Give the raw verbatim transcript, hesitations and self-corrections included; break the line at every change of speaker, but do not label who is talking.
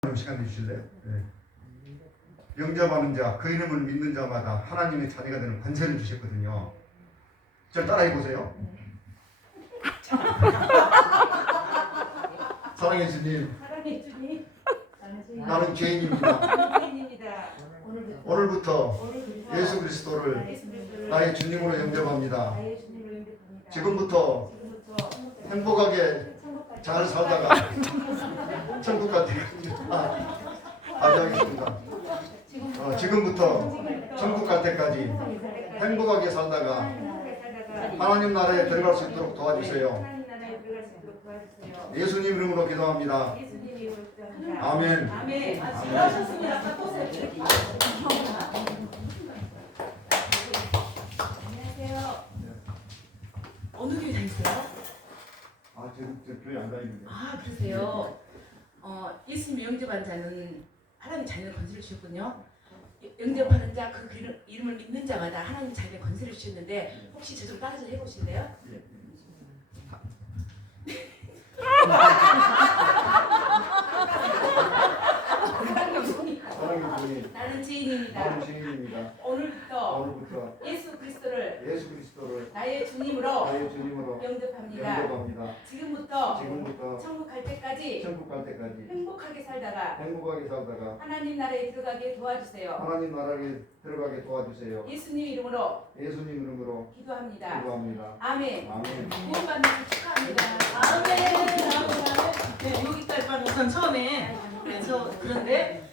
시간 주실래요? 네. 영접하는 자, 그 이름을 믿는 자마다 하나님의 자녀가 되는 권세를 주셨거든요. 저 따라해 보세요. 사랑해 주님.
사랑해 주님.
나는 죄인입니다.
나는 죄인입니다.
오늘부터
오늘부터
예수 그리스도를
예수 그리스도를
나의 주님으로 영접합니다.
나의 주님으로 영접합니다.
지금부터
지금부터
행복하게
천국까지
잘 살다가 천국 갈 때까지 아, 하겠습니다. 어, 지금부터 천국 갈 때까지 행복하게 살다가 하나님 나라에 들어갈 수 있도록 도와주세요.
하나님 나라에 들어갈 수 있도록 도와주세요.
예수님 이름으로 기도합니다.
예수님 이름으로 기도합니다.
아멘.
아멘.
아, 잘하셨습니다. 바꿔세요.
안녕하세요.
어느 교회 다니세요?
아, 저, 저 교회 안 다니는데.
아, 그러세요. 어, 예수님 영접한 자는 하나님 자녀의 권세를 주셨군요. 영접하는 자, 그 이름, 이름을 믿는 자마다 하나님 자녀의 권세를 주셨는데 혹시 저 좀 따라서 해보실래요?
예. 사랑해 주님.
나는 죄인입니다.
나는 죄인입니다.
오늘부터
오늘부터
예수 그리스도를
예수 그리스도를
나의 주님으로
나의 주님으로
영접합니다.
영접합니다.
지금부터
지금부터
천국 갈 때까지
천국 갈 때까지
행복하게 살다가
행복하게 살다가
하나님 나라에 들어가게 도와주세요.
하나님 나라에 들어가게 도와주세요.
예수님 이름으로
예수님 이름으로
기도합니다.
기도합니다.
아멘.
아멘.
구원받는 걸 축하합니다.
아멘. 아멘. 네, 여기까지만 우선 처음에 그래서 그런데